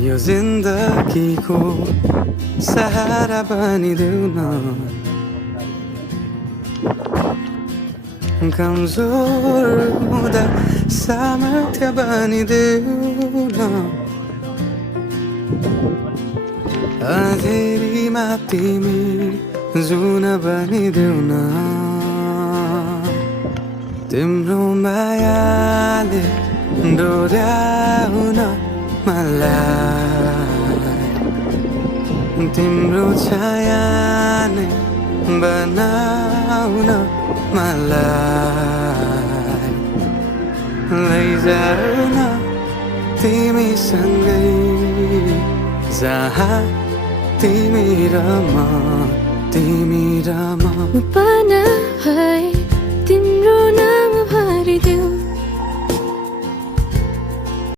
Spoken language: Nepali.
यो जिन्दगीको सहारा बनिदेऊ न कमजोर हुँदा सामर्थ्य बनिदेऊ न अँधेरीमा तिमी जुन बनिदेऊ न तिम्रो मायाले डोर्याउन मलाई तिम्रो छाया नै बनाउन मलाई लैजाऊ न तिमीसँगै जहाँ तिमी र म पना है